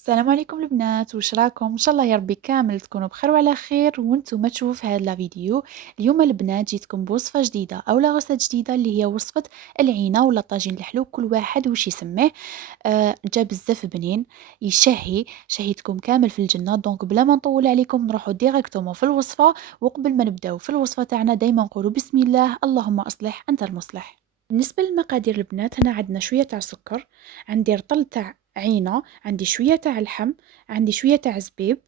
السلام عليكم البنات، واش راكم؟ ان شاء الله يا ربي كامل تكونوا بخير وعلى خير وانتم تشوفوا في هذا الفيديو. اليوم البنات جيتكم بوصفه جديده او لا غوصه جديده اللي هي وصفه العينه ولا طاجين الحلو، كل واحد وش يسميه. جا بزاف بنين، يشهي شهيتكم كامل في الجنه. دونك بلا ما نطول عليكم نروحوا ديريكتومون في الوصفه. وقبل ما نبداو في الوصفه تاعنا دايما نقولوا بسم الله، اللهم اصلح انت المصلح. بالنسبه للمقادير البنات، هنا عندنا شويه تاع سكر، عندي رطل تاع عينه، عندي شويه تاع اللحم، عندي شويه تاع زبيب،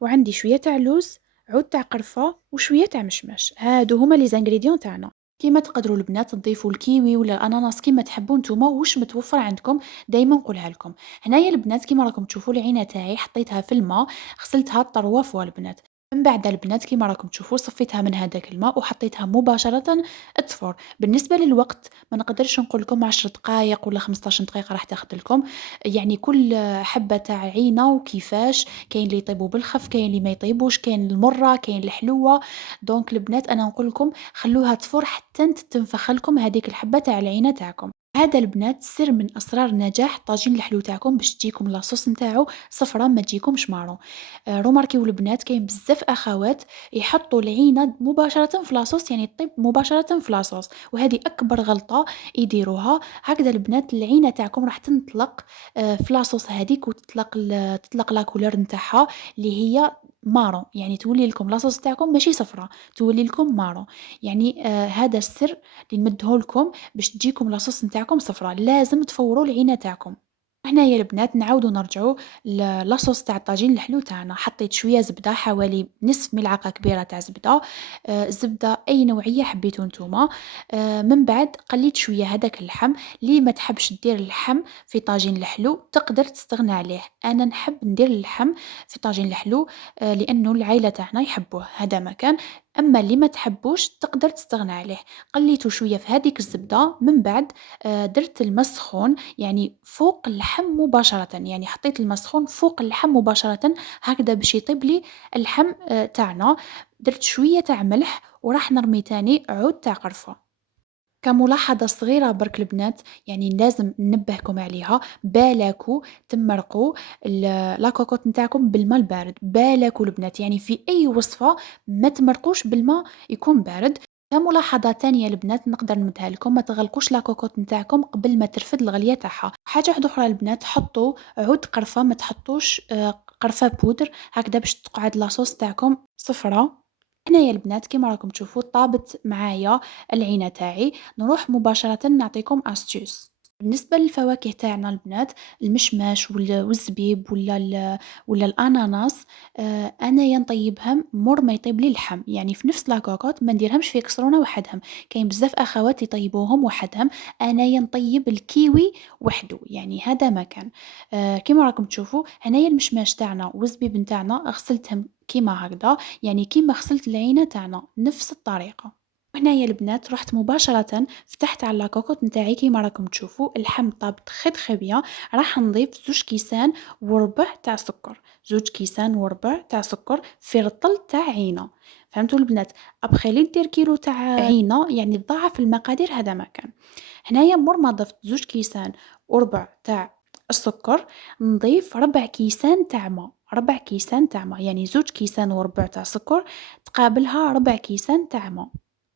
وعندي شويه تاع لوز، عود تاع قرفه، وشويه تاع مشماش. هادو هما لي زانغريديون تاعنا. كيما تقدروا البنات تضيفوا الكيوي ولا الاناناس كيما تحبوا نتوما واش متوفر عندكم، دايما نقولها لكم. هنايا البنات كيما راكم تشوفوا العينه تاعي حطيتها في الماء، غسلتها 3 فوا البنات. من بعد البنات كيما راكم تشوفوا صفيتها من هذاك الماء وحطيتها مباشره تفور. بالنسبه للوقت ما نقدرش نقول لكم 10 دقائق ولا 15 دقيقه راح تاخذ لكم، يعني كل حبه تاع عينه وكيفاش. كاين اللي يطيبوا بالخف، كاين اللي ما يطيبوش، كاين المره، كاين الحلوه. دونك البنات انا نقول لكم خلوها تفور حتى تنفخ لكم هذيك الحبه تاع العينه تاعكم. هذا البنات سر من اسرار نجاح طاجين الحلو تاعكم، باش تجيكم لاصوص نتاعو صفرة ما تجيكمش مارون. روماركيو البنات كاين بزاف اخوات يحطوا العينه مباشره في لاصوص، يعني طيب مباشره في لاصوص، وهذه اكبر غلطه يديروها. هكذا البنات العينه تاعكم راح تنطلق في لاصوص هذيك، وتطلق تطلق لا كولور نتاعها اللي هي مارون، يعني تولي لكم لاصوص تاعكم ماشي صفرا، تولي لكم مارون. يعني هذا السر اللي نمديه لكم باش تجيكم لاصوص نتاعكم صفرا، لازم تفوروا العينه تاعكم. هنايا البنات نعاودو نرجعو لاصوص تاع الطاجين الحلو تاعنا. حطيت شويه زبده، حوالي نصف ملعقه كبيره تاع زبده. زبده اي نوعيه حبيتو نتوما. من بعد قليت شويه هذاك اللحم. اللي ما تحبش دير اللحم في طاجين الحلو تقدر تستغنى عليه، انا نحب ندير اللحم في طاجين الحلو لانه العائله تاعنا يحبوه، هذا مكان. اما اللي ما تحبوش تقدر تستغنى عليه. قليته شويه في هذيك الزبده. من بعد درت الماء سخون يعني فوق اللحم مباشرة، يعني حطيت الماء سخون فوق اللحم مباشرة، هكذا باش يطيب لي اللحم تاعنا. درت شوية تاع ملح وراح نرمي تاني عود تاع قرفة. كملاحظة صغيرة برك البنات، يعني لازم ننبهكم عليها، بالاكو تمرقوا لاكوكوت نتاعكم بالماء البارد، بالاكو البنات، يعني في أي وصفة ما تمرقوش بالماء يكون بارد. كملاحظة تانية البنات نقدر نمدها لكم، ما تغلقوش لاكوكوت نتاعكم قبل ما ترفد الغلية تاعها. حاجة واحدة أخرى البنات، حطوا عود قرفة، ما تحطوش قرفة بودر، هكذا باش تقعد لاصوص تاعكم صفرة. هنايا البنات كيما راكم تشوفوا طابت معايا العينة تاعي. نروح مباشرة نعطيكم أستيوس. بالنسبة للفواكه تاعنا البنات، المشماش والزبيب ولا الأناناس، أنايا نطيبهم مور ما يطيب لي اللحم، يعني في نفس لاكوكوت، ما نديرهمش في كسرونة وحدهم. كاين بزاف أخوات يطيبوهم وحدهم، أنايا نطيب الكيوي وحده، يعني هذا ما كان. كيما راكم تشوفوا هنايا المشماش تاعنا والزبيب نتاعنا غسلتهم كيما هكذا، يعني كيما غسلت العينة تاعنا نفس الطريقة. وهنايا البنات رحت مباشرة فتحت على لاكوكوت نتاعي كيما راكم تشوفوا اللحم طاب تخي بيان. راح نضيف 2 كيسان وربع تاع سكر، 2 كيسان وربع تاع سكر في رطل تاع عينة. فهمتوا البنات؟ ابخي لي دير كيلو تاع عينة يعني تضاعف المقادير، هذا ما كان. هنايا مور ما ضفت 2 كيسان وربع تاع السكر، نضيف 4 كيسان تاع ما، 4 كيسان تاع ما، يعني 2 كيسان وربع تاع سكر تقابلها 4 كيسان تاع ما.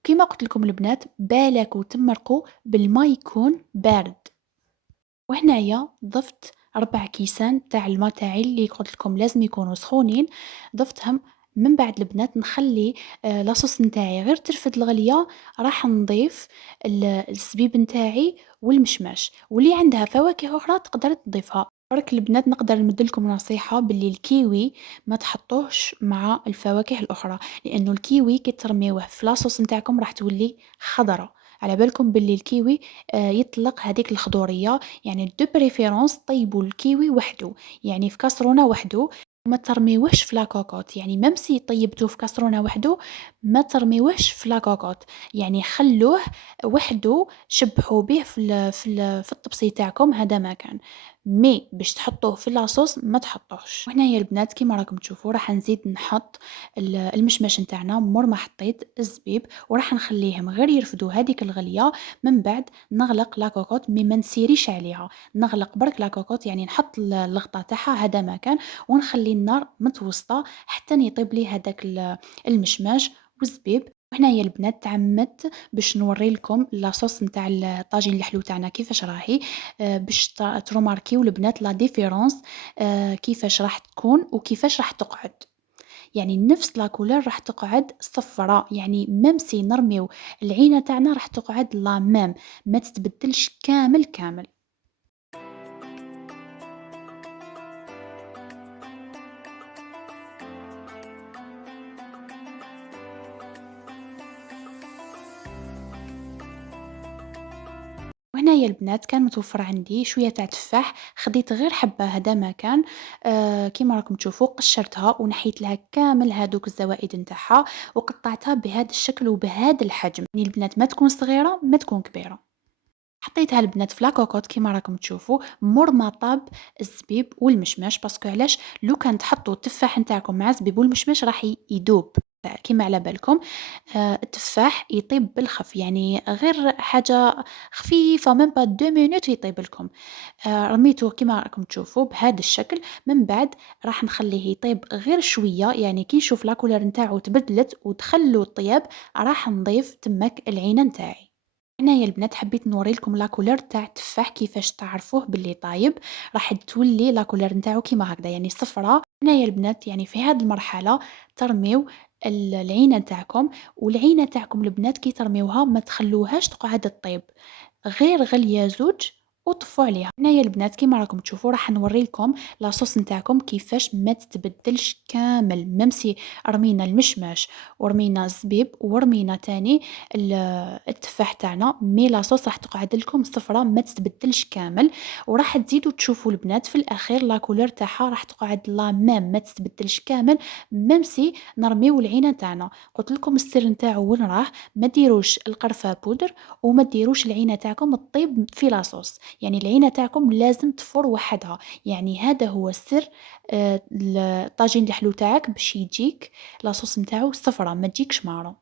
كيما قلت لكم البنات بالكوا تمرقوا بالما يكون بارد. وهنايا ضفت 4 كيسان تاع الماء تاعي اللي قلت لكم لازم يكونوا سخونين، ضفتهم. من بعد البنات نخلي لاصوص نتاعي غير ترفد الغلية، راح نضيف الزبيب نتاعي والمشماش، واللي عندها فواكه أخرى تقدر تضيفها. برك البنات نقدر نمدلكم نصيحة باللي الكيوي ما تحطوهش مع الفواكه الأخرى، لأنه الكيوي كي ترميوه في لاصوص نتاعكم راح تولي خضرة. على بالكم باللي الكيوي يطلق هذيك الخضورية، يعني دو بريفيرونس طيبوا الكيوي وحده، يعني في كاسرونة وحده، ما ترميوهش في لاكوكوت. يعني ميم سي طيبتوه في كاسرونة وحده ما ترميوهش في لاكوكوت، يعني خلوه وحده، شبحوا به في الطبسي تاعكم، هذا ما كان. مي باش تحطوه في لاصوص ما تحطوهش. وهنايا البنات كيما راكم تشوفوا راح نزيد نحط المشماش نتاعنا مور ما حطيت الزبيب، وراح نخليهم غير يرفدوا هذيك الغليه. من بعد نغلق لاكوكوت مي ما نسيريش عليها، نغلق برك لاكوكوت يعني نحط الغطاء تاعها هذا مكان، ونخلي النار متوسطه حتى يطيب لي هذاك المشماش والزبيب. وهنايا البنات تعمدت باش نوري لكم لاصوص نتاع الطاجين الحلو تاعنا كيفاش راهي، باش تروماركيو البنات لا ديفيرونس كيفاش راح تكون وكيفاش راح تقعد. يعني نفس لا كولور راح تقعد صفراء، يعني ميم سي نرميو العينة تاعنا راح تقعد لا ميم، ما تتبدلش كامل. وهنايا البنات كان متوفر عندي شوية تاع تفاح، خديت غير حبة هذا ما كان، كيما راكم تشوفوا قشرتها ونحيت لها كامل هادوك الزوائد نتاعها، وقطعتها بهذا الشكل وبهذا الحجم، يعني البنات ما تكون صغيرة ما تكون كبيرة. حطيتها البنات في لاكوكوط كيما راكم تشوفوا مور ما طاب الزبيب والمشماش، باسكو علاش لو كان تحطوا التفاح نتاعكم مع الزبيب والمشماش راح يدوب كيما على بالكم. التفاح يطيب بالخف، يعني غير حاجة خفيفة ميم با 2 مينوت يطيب لكم. رميته كيما راكم تشوفوا بهذا الشكل. من بعد راح نخليه يطيب غير شوية، يعني كي نشوف لا كولور نتاعو تبدلت ودخل الطياب راح نضيف تماك العينة نتاعي. هنايا البنات حبيت نوري لكم لا كولور تاع التفاح كيفاش تعرفوه باللي طايب، راح تولي لا كولور نتاعو كيما هكذا يعني صفرا. هنايا البنات يعني في هذه المرحلة ترميو العينة نتاعكم، والعينة تاعكم البنات كي ترميوها ما تخلوهاش تقعد تطيب، غير غلية زوج وطفوا عليها. هنايا البنات كيما راكم تشوفوا راح نوري لكم لاصوص نتاعكم كيفاش ما تتبدلش كامل، ميمسي رمينا المشماش ورمينا الزبيب ورمينا تاني التفاح تاعنا، مي لاصوص راح تقعد لكم صفرا ما تتبدلش كامل. وراح تزيدوا تشوفوا البنات في الاخير لا كولور تاعها راح تقعد لا ميم ما تتبدلش كامل، ميمسي نرميو العينه تاعنا. قلت لكم السر نتاعو وين راه، ما ديروش القرفه بودر وما ديروش العينه تاعكم تطيب في لاصوص، يعني العينه تاعكم لازم تفور وحدها، يعني هذا هو السر. الطاجين الحلو تاعك باش يجيك لاصوص نتاعو صفرا ما تجيكش مارون.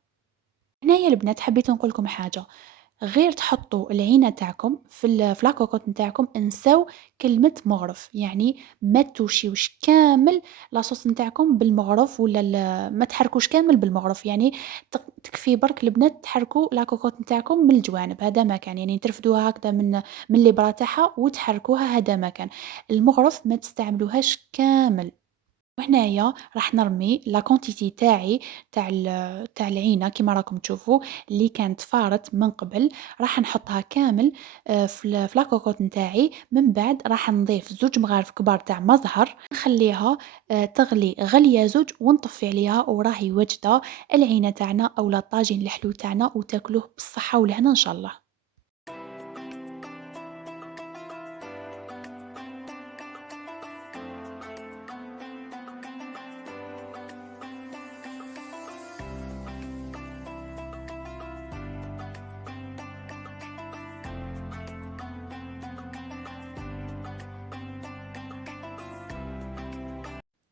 هنايا البنات حبيت نقول لكم حاجة، غير تحطوا العينة تاعكم في لاكوكوط نتاعكم، انساو كلمة مغرف، يعني ما توشيوش كامل لاصوص نتاعكم بالمغرف ولا ما تحركوش كامل بالمغرف، يعني تكفي برك البنات تحركوا لاكوكوط نتاعكم من الجوانب هذا ما كان، يعني ترفدوها هكذا من الإبرة تاعها وتحركوها هذا ما كان. المغرف ما تستعملوهاش كامل. وهنايا راح نرمي لا كونتيتي تاعي تاع العينة كيما راكم تشوفوا اللي كانت فارت من قبل، راح نحطها كامل في لاكوكوط نتاعي. من بعد راح نضيف زوج مغارف كبار تاع مزهر، نخليها تغلي غلية زوج ونطفي عليها، وراهي وجدة العينة تاعنا أو لا طاجين الحلو تاعنا، وتاكلوه بالصحة والهنا إن شاء الله.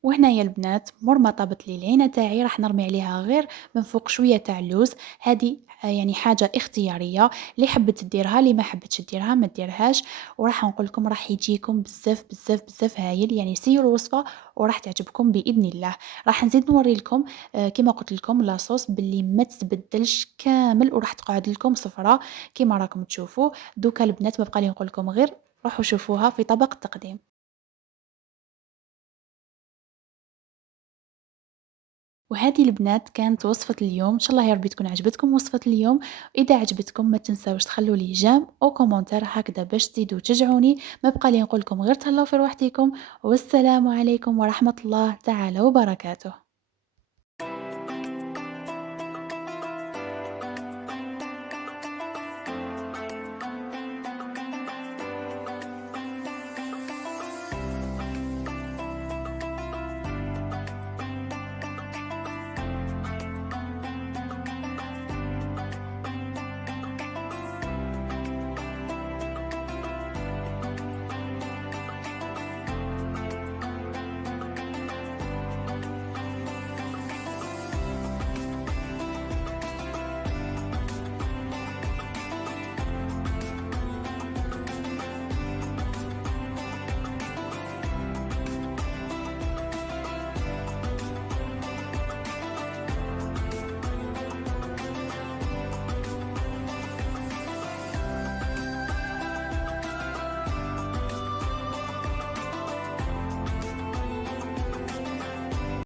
وهنايا البنات مور ما طابت لي العينة تاعي راح نرمي عليها غير من فوق شوية تاع اللوز. هذه يعني حاجة اختيارية، اللي حبت ديرها اللي ما حبتش ديرها ما ديرهاش. وراح نقول لكم راح يجيكم بزاف هايل، يعني سيروا الوصفة وراح تعجبكم بإذن الله. راح نزيد نوري لكم كما قلت لكم لاصوص باللي ما تتبدلش كامل وراح تقعد لكم صفرة كما راكم تشوفوا. دوكا البنات ما بقى لي نقول لكم غير روحوا شوفوها في طبق التقديم. وهذه البنات كانت وصفة اليوم، إن شاء الله يا ربي تكون عجبتكم وصفة اليوم. وإذا عجبتكم ما تنساوش تخلوا لي جيم أو كومنتار هكذا باش تزيدوا تشجعوني. ما بقى لي نقول لكم غير تهلاو في روحتكم، والسلام عليكم ورحمة الله تعالى وبركاته.